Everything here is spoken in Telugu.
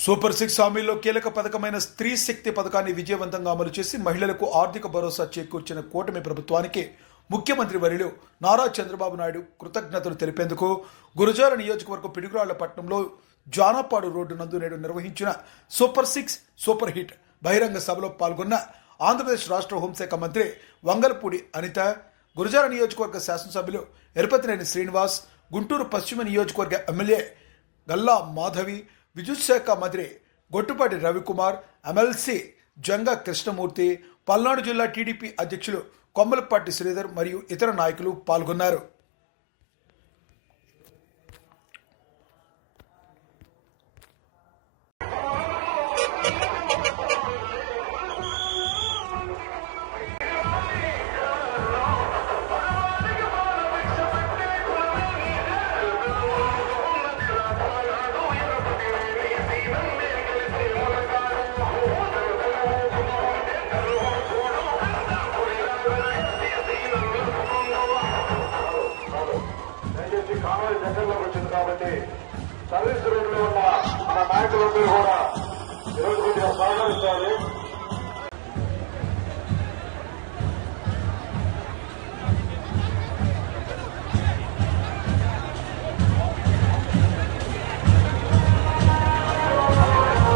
సూపర్ సిక్స్ హామీల్లో కీలక పథకమైన స్త్రీ శక్తి పథకాన్ని విజయవంతంగా అమలు చేసి మహిళలకు ఆర్థిక భరోసా చేకూర్చిన కూటమి ప్రభుత్వానికి ముఖ్యమంత్రి వర్యులు నారా చంద్రబాబు నాయుడు కృతజ్ఞతలు తెలిపేందుకు గురజాల నియోజకవర్గం పిడుగురాళ్ళ పట్టణంలో జానపాడు రోడ్డు నందు నేడు నిర్వహించిన సూపర్ సిక్స్ సూపర్ హిట్ బహిరంగ సభలో పాల్గొన్న ఆంధ్రప్రదేశ్ రాష్ట్ర హోంశాఖ మంత్రి వంగలపూడి అనిత గురజాల నియోజకవర్గ శాసనసభ్యులు ఎరుపతినేని శ్రీనివాస్ గుంటూరు పశ్చిమ నియోజకవర్గ ఎమ్మెల్యే గల్లా మాధవి విద్యుత్ శాఖ మంత్రి గొట్టుపాటి రవికుమార్ ఎమ్మెల్సీ జంగా కృష్ణమూర్తి పల్నాడు జిల్లా టీడీపీ అధ్యక్షులు కొమ్మలపాటి శ్రీధర్ మరియు ఇతర నాయకులు పాల్గొన్నారు. సర్వీస్ రోడ్లో ఉన్న మన నాయకులందరూ కూడా ఈరోజు కొద్దిగా సహకరించాలి